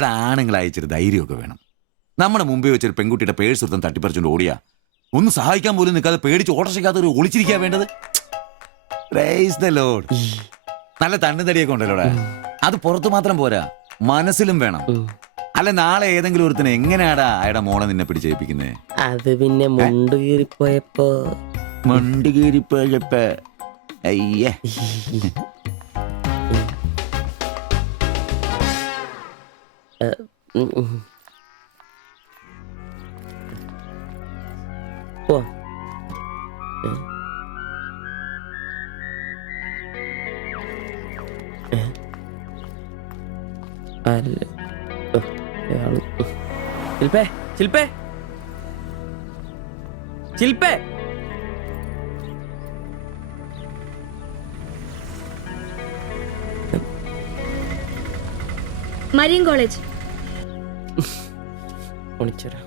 എടാ, ആണുങ്ങൾ അയച്ചൊരു ധൈര്യമൊക്കെ വേണം. നമ്മുടെ മുമ്പിൽ വെച്ചൊരു പെൺകുട്ടിയുടെ പേഴ്സ് ഒരുത്തം തട്ടിപ്പറിച്ചുകൊണ്ട് ഓടിയാ ഒന്ന് സഹായിക്കാൻ പോലും നിൽക്കാതെ പേടിച്ച് ഓട്ടർഷയ്ക്കകത്ത് ഒരു ഒളിച്ചിരിക്കാ വേണ്ടത്. Praise the Lord. നല്ല തണ്ണുതടിയൊക്കെ ഉണ്ടല്ലോടാ. അത് പുറത്ത് മാത്രം പോരാ, മനസ്സിലും വേണം. അല്ല, നാളെ ഏതെങ്കിലും ഒരുത്തനെ എങ്ങനെയാടാ അയാളുടെ മോളെ നിന്നെ പിടിച്ചേൽപ്പിക്കുന്നേ? അത് പിന്നെ മുണ്ട് കീറിപ്പോയപ്പോ അയ്യേ. പോ. അല്ല, ശിൽപ്പേ, ശിൽപ്പേ, ശിൽപ്പേ. Marine college. ഒളിച്ചോരാ.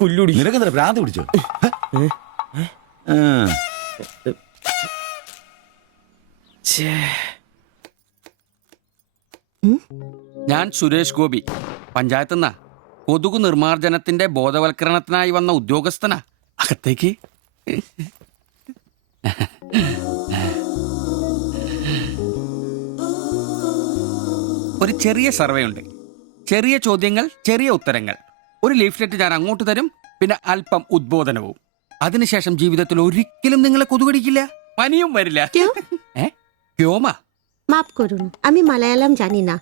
കുല്ലുടി. നിനക്കെന്താ ഭ്രാന്ത് പിടിച്ചോ? ഞാൻ സുരേഷ് ഗോപി, പഞ്ചായത്തുനിന്നാ. കൊതുകു നിർമ്മാർജ്ജനത്തിന്റെ ബോധവൽക്കരണത്തിനായി വന്ന ഉദ്യോഗസ്ഥനാ. അകത്തേക്ക്. ഒരു ചെറിയ സർവേ ഉണ്ട്. ചെറിയ ചോദ്യങ്ങൾ, ചെറിയ ഉത്തരങ്ങൾ. ഒരു ലീഫ്ലെറ്റ് ഞാൻ അങ്ങോട്ട് തരും, പിന്നെ അല്പം ഉദ്ബോധനവും. അതിനുശേഷം ജീവിതത്തിൽ ഒരിക്കലും നിങ്ങളെ കൊതുകടിക്കില്ല, പനിയും വരില്ല. ക്യോമാ? মাফ করুন, আমি মালায়ালাম জানি না,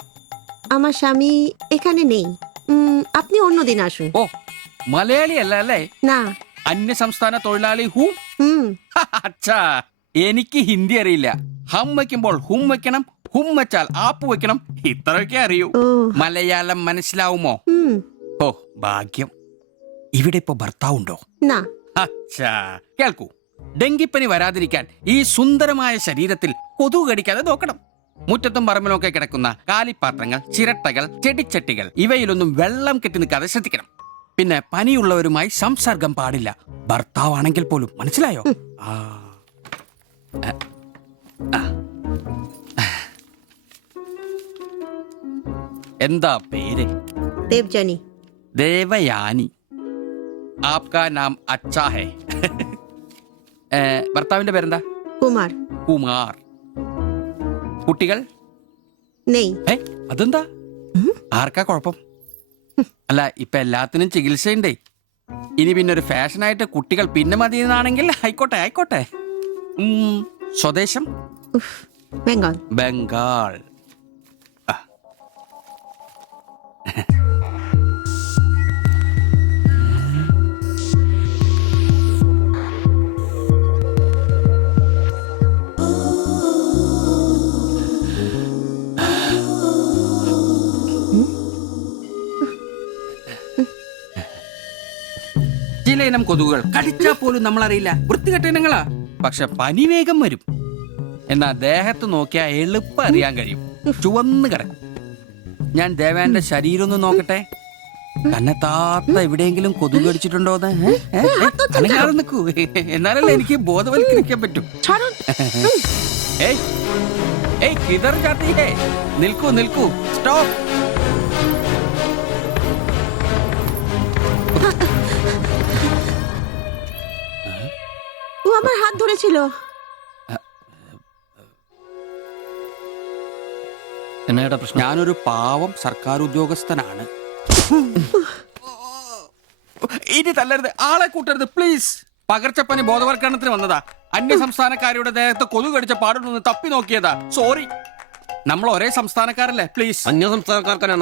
আমার স্বামী এখানে নেই, আপনি অন্যদিন আসুন। ഓ, മലയാളി അല്ല അല്ലേ? না। അന്യ സംസ്ഥാന തൊഴിലാളി ഹൂ? അച്ഛാ, എനിക്ക് ഹിന്ദി അറിയില്ല. ഹം വയ്ക്കുമ്പോൾ ഹും വെക്കണം, ഹും വെച്ചാൽ ആപ്പ് വെക്കണം, ഇത്രയൊക്കെ അറിയൂ. മലയാളം മനസ്സിലാവുമോ? ഓ, ഭാഗ്യം. ഇവിടെ ഇപ്പൊ ഭർത്താവുണ്ടോ? না। അച്ഛാ, കേൾക്കൂ. ഡെങ്കിപ്പനി വരാതിരിക്കാൻ ഈ സുന്ദരമായ ശരീരത്തിൽ കൊതുക് കടിക്കാതെ നോക്കണം. മുറ്റത്തും പറമ്പിലൊക്കെ കിടക്കുന്ന കാലിപ്പാത്രങ്ങൾ, ചിരട്ടകൾ, ചെടിച്ചട്ടികൾ ഇവയിലൊന്നും വെള്ളം കെട്ടി നിൽക്കാതെ ശ്രദ്ധിക്കണം. പിന്നെ പനിയുള്ളവരുമായി സംസർഗം പാടില്ല, ഭർത്താവാണെങ്കിൽ പോലും. മനസ്സിലായോ? എന്താ പേര്? ദേവ്ജാനി. ദേവയാനി. ആപ്കാ നാം അച്ഛാ ഹേ. ഭർത്താവിന്റെ പേരെന്താ? കുമാർ. കുമാർ. കുട്ടികൾ? നെയ്. അതെന്താ? ആർക്കാ കുഴപ്പം? അല്ല, ഇപ്പൊ എല്ലാത്തിനും ചികിത്സയുണ്ടേ. ഇനി പിന്നെ ഒരു ഫാഷനായിട്ട് കുട്ടികൾ പിന്നെ മതി എന്നാണെങ്കിൽ ആയിക്കോട്ടെ, ആയിക്കോട്ടെ. സ്വദേശം? ബംഗാൾ. ബംഗാൾ. ചില ഇനം കൊതുകുകൾ കടിച്ചാൽ പോലും നമ്മളറിയില്ല, വൃത്തികെട്ട ഇനങ്ങളാ. പക്ഷെ പനി വേഗം വരും. എന്നാ ദേഹത്ത് നോക്കിയാൽ എളുപ്പം അറിയാൻ കഴിയും, ചുവന്ന് കിടക്കും. ഞാൻ ദേവാന്റെ ശരീരം ഒന്ന് നോക്കട്ടെ. കന്നെത്താത്ത എവിടെയെങ്കിലും കൊതുക് കടിച്ചിട്ടുണ്ടോന്ന് അനങ്ങാതെ നിൽക്കൂ, എന്നാലല്ലേ എനിക്ക് ബോധവൽക്കരിക്കാൻ പറ്റും. ഏയ് കിതർ ജാത്തി ഹേ. നിൽക്കൂ, നിൽക്കൂ, സ്റ്റോപ്പ്. ও আমার হাত ধরেছিল। എന്നാ പ്രശ്നം? ഞാനൊരു പാവം സർക്കാർ ഉദ്യോഗസ്ഥനാണ്. ഇനി തല്ലരുത്, ആളെ കൂട്ടരുത് പ്ലീസ്. പകർച്ചപ്പനി ബോധവൽക്കരണത്തിന് വന്നതാ. അന്യ സംസ്ഥാനക്കാരുടെ ദേഹത്ത് കൊതുക് കടിച്ച പാടുണ്ടെന്ന് തപ്പി നോക്കിയതാ. സോറി. നമ്മൾ ഒരേ സംസ്ഥാനക്കാരല്ലേ, പ്ലീസ്. അന്യ സംസ്ഥാനക്കാർക്കാണ്.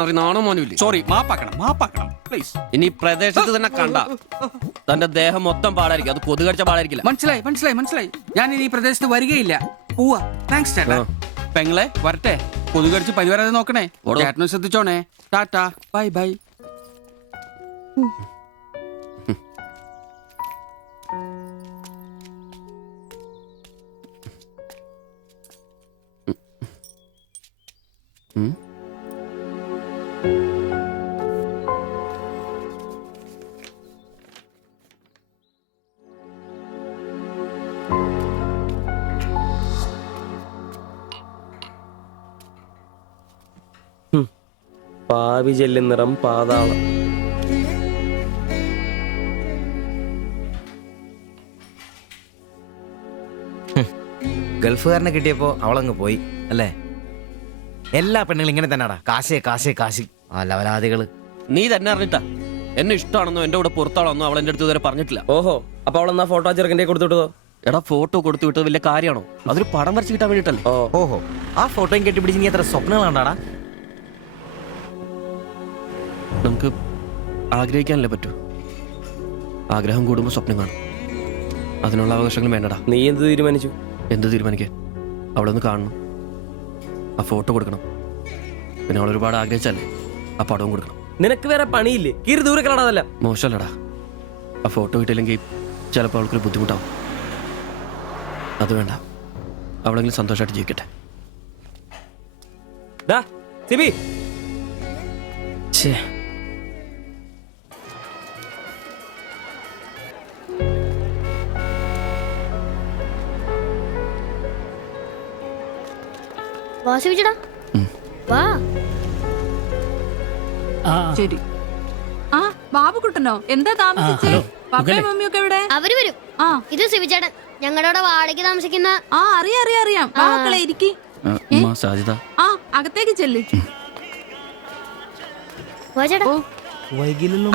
സോറി, മാപ്പാക്കണം, മാപ്പാക്കണം പ്ലീസ്. ഇനി പ്രദേശത്ത് തന്നെ കണ്ട തന്റെ ദേഹം മൊത്തം പാടായിരിക്കും, അത് കൊതുക് കടിച്ച പാടായിരിക്കില്ല. മനസ്സിലായി, മനസ്സിലായി, മനസ്സിലായി. ഞാൻ ഇനി ഈ പ്രദേശത്ത് വരികയില്ല. പോവാ. താങ്ക്സ് ചേട്ടാ. പെങ്ങളെ വരട്ടെ. കൊതുക് കടിച്ച് പനി വരാതെ നോക്കണേ. ചേട്ടനും ശ്രദ്ധിച്ചോണേ. Tata, bye bye. പാവി ചെല്ലുന്നിറം പാതാളം. ഗൾഫുകാരനെ കിട്ടിയപ്പോ അവളങ്ങ് പോയി അല്ലേ? എല്ലാ പെണ്ണുങ്ങളും ഇങ്ങനെ തന്നെയാടാ, കാശേ കാശേ കാശ്. ആ ലവലാദികള്. നീ തന്നെ അറിഞ്ഞിട്ടാ എന്നെ ഇഷ്ടമാണെന്നോ എന്റെ കൂടെ പുറത്താണെന്നോ അവൾ എന്റെ അടുത്ത് ഇതുവരെ പറഞ്ഞിട്ടില്ല. ഓഹോ, അപ്പൊ അവളെന്നാ ഫോട്ടോ ചെറുക്കൻ്റെ കൊടുത്തു വിട്ടതോ? എടാ, ഫോട്ടോ കൊടുത്തു വിട്ടത് വലിയ കാര്യമാണോ? അതൊരു പടം വരച്ച് കിട്ടാൻ വേണ്ടിട്ടല്ലേ. ഓഹോ, ആ ഫോട്ടോയും കെട്ടിപ്പിടിച്ച് നീ എത്ര സ്വപ്നങ്ങൾ കണ്ടാടാ? നമുക്ക് ആഗ്രഹിക്കാനല്ലേ പറ്റൂ. ആഗ്രഹം കൂടുമ്പോൾ സ്വപ്നം കാണും. അതിനുള്ള അവകാശങ്ങൾ വേണ്ടടാ. നീ എന്ത് തീരുമാനിച്ചു? എന്ത് തീരുമാനിക്കാൻ? അവളൊന്ന് കാണണം, ആ ഫോട്ടോ കൊടുക്കണം, പിന്നെ അവൾ ഒരുപാട് ആഗ്രഹിച്ചല്ലേ ആ പടവും കൊടുക്കണം. നിനക്ക് വേറെ പണിയില്ലേ? കീറി ദൂരെ കളാടതല്ല. മോശമല്ലടാ, ആ ഫോട്ടോ കിട്ടിയില്ലെങ്കിൽ ചിലപ്പോൾ അവൾക്കൊരു ബുദ്ധിമുട്ടാവും. അത് വേണ്ട, അവളെങ്കിലും സന്തോഷമായിട്ട് ജീവിക്കട്ടെ. വാ. ശരി. ആ ബാബുക്കുട്ടനോ, എന്താ താമസിച്ചേ? പപ്പയും മമ്മിയൊക്കെ എവിടെ? അവര് വരും. ആ, ഇത് സിവിചേട്ടൻ, ഞങ്ങളുടെ വാടകയ്ക്ക് താമസിക്കുന്ന. ആ അറിയാം. മക്കളെ ഇരിക്കി. ആ, അകത്തേക്ക് ചെല്ല്. വാ ചേട്ടാ. ഓ,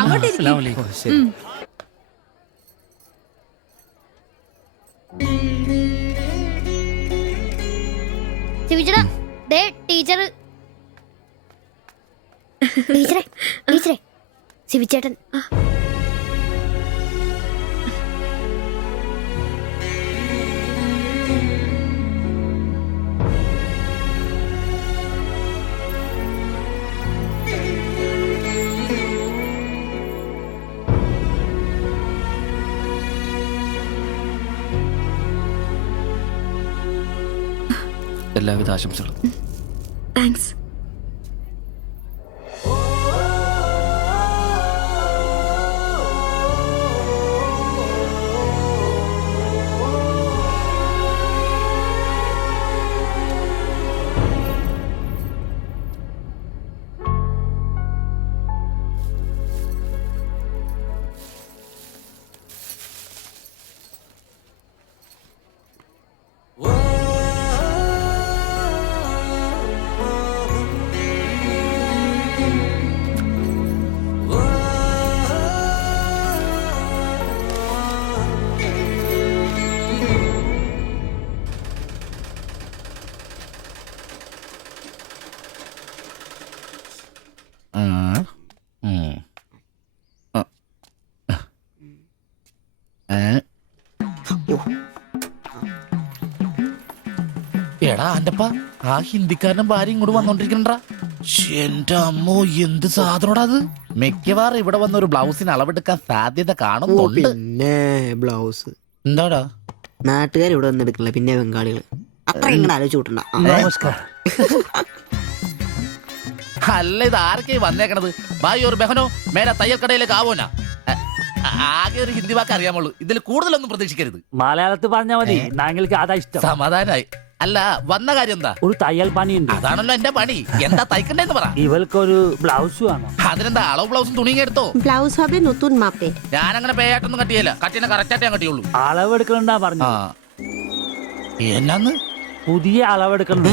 അങ്ങോട്ട് ഇരിക്ക്. സിവിചേട്ടാ, ദേ ടീച്ചർ. ടീച്ചറെ സിവിചേട്ടൻ. എല്ലാവിധ ആശംസകളും. താങ്ക്സ്. എടാ അന്റപ്പ, ആ ഹിന്ദിക്കാരനും ഭാര്യ ഇങ്ങോട്ട് വന്നോണ്ടിരിക്കണ്ടാ. എന്റെ അമ്മോ, എന്ത് സാധനോടാ അത്! മിക്കവാറും ഇവിടെ വന്ന ഒരു ബ്ലൗസിന് അളവെടുക്കാൻ സാധ്യത കാണുന്നുണ്ട്. പിന്നെ ബ്ലൗസ് എന്താടാ നാട്ടുകാർ ഇവിടെ വന്ന് എടുക്കില്ല, പിന്നെ ബംഗാളികൾ. അത്ര ഇങ്ങനെ ആലോചിച്ച് കൂട്ടണ്ട. നമസ്കാരം. അല്ല, ഇത് ആരൊക്കെ വന്നേക്കണത്? ഭായി ഒരു ബഹനോ മേലെ തയ്യൽ കടയിലേക്ക് ആവോനാ. ആകെ ഒരു ഹിന്ദി വാക്ക് അറിയാമുള്ളൂ, ഇതിൽ കൂടുതലൊന്നും പ്രതീക്ഷിക്കരുത്. മലയാളത്തിൽ പറഞ്ഞാൽ മതി, ഞങ്ങൾക്ക് അതാ ഇഷ്ടം. സമാധാനായി. അല്ല, വന്ന കാര്യം എന്താ? ഒരു തയ്യൽ പണിയുണ്ട്. അതാണല്ലോ എന്റെ പണി. എന്താ തയ്ക്കണ്ടേന്ന് പറ. ഇവൾക്കൊരു ബ്ലൗസ് വേണം. അതിനെന്താ അളവ് ബ്ലൗസും തുണിയും എടുത്തോ? ব্লাউজ হবে নতুন মাপে। ഞാനങ്ങനെ പേയായിട്ടൊന്നും കട്ടിയല്ല, കട്ടിനെ കറക്റ്റായിട്ട് ഞാൻ കട്ടിയുള്ളൂ. അളവെടുക്കണ്ടാ പറഞ്ഞു. എന്നാന്ന്? പുതിയ അളവെടുക്കണം.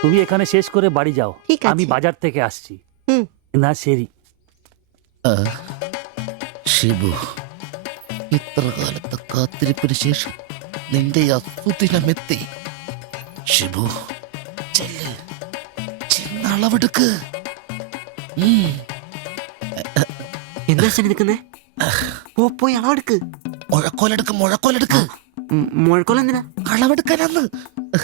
তুমি এখানে শেষ করে বাড়ি যাও, ঠিক আছে। আমি বাজার থেকে আসছি। হুম। না ശരി. ഷിബു, ഇത്ര കാലത്തെ കാത്തിരിപ്പിന് ശേഷം നിന്റെ അസുദിനമെത്തി. ഷിബു, ചെന്നളവെടുക്ക്. എന്താ അച്ഛൻ നിൽക്കുന്നേ? പോയി അളവെടുക്ക്. മുഴക്കോലെടുക്ക് മുഴക്കോല എന്തിനാ? അളവെടുക്കാനാന്ന്.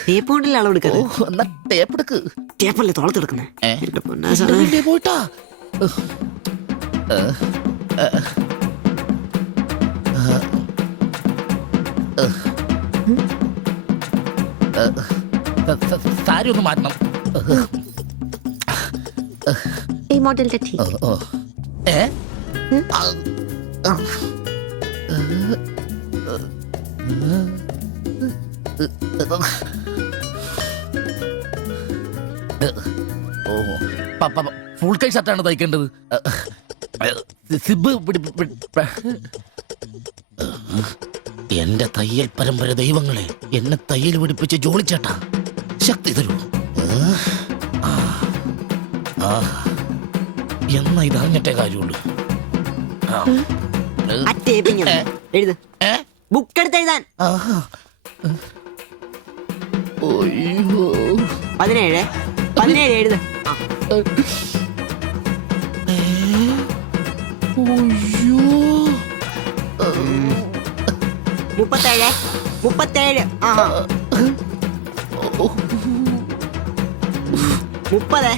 ടേപ്പ് കൊണ്ടല്ലേ അളവെടുക്കാൻ? എന്നാ ടേപ്പ് എടുക്ക്. ടേപ്പല്ലേ തോളത്തെടുക്കുന്നേ? പോയിട്ടാ സാരി ഒന്ന് മാറ്റണം. এই মডেলটা ঠিক। ഏ ഫുൾ കൈ ഷർട്ടാണ് തയ്ക്കേണ്ടത്. സിബ് എന്റെ തയ്യൽ പരമ്പര ദൈവങ്ങളെ, എന്നെ തയ്യൽ പിടിപ്പിച്ച് ജോളിച്ചേട്ടാ ശക്തി തരൂ. എന്നാ ഇത് അറിഞ്ഞിട്ടേ കാര്യമുള്ളൂ. ആ ടേപ്പിങ് എഴുത്. ബുക്ക് എടുത്ത് എഴുതാൻ. 17 എഴുത്. 37. 30.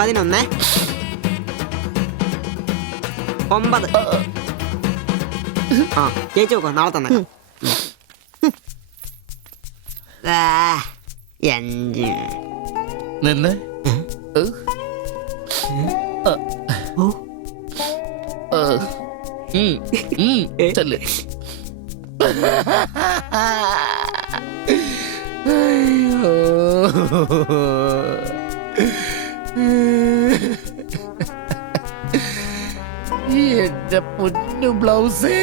11. 9. ചേച്ചി നോക്കോ, നാളെ തന്നെ. 5. നിന്ന് ചെല്ല്. എന്റെ പൊന്നു ബ്ലൗസ്.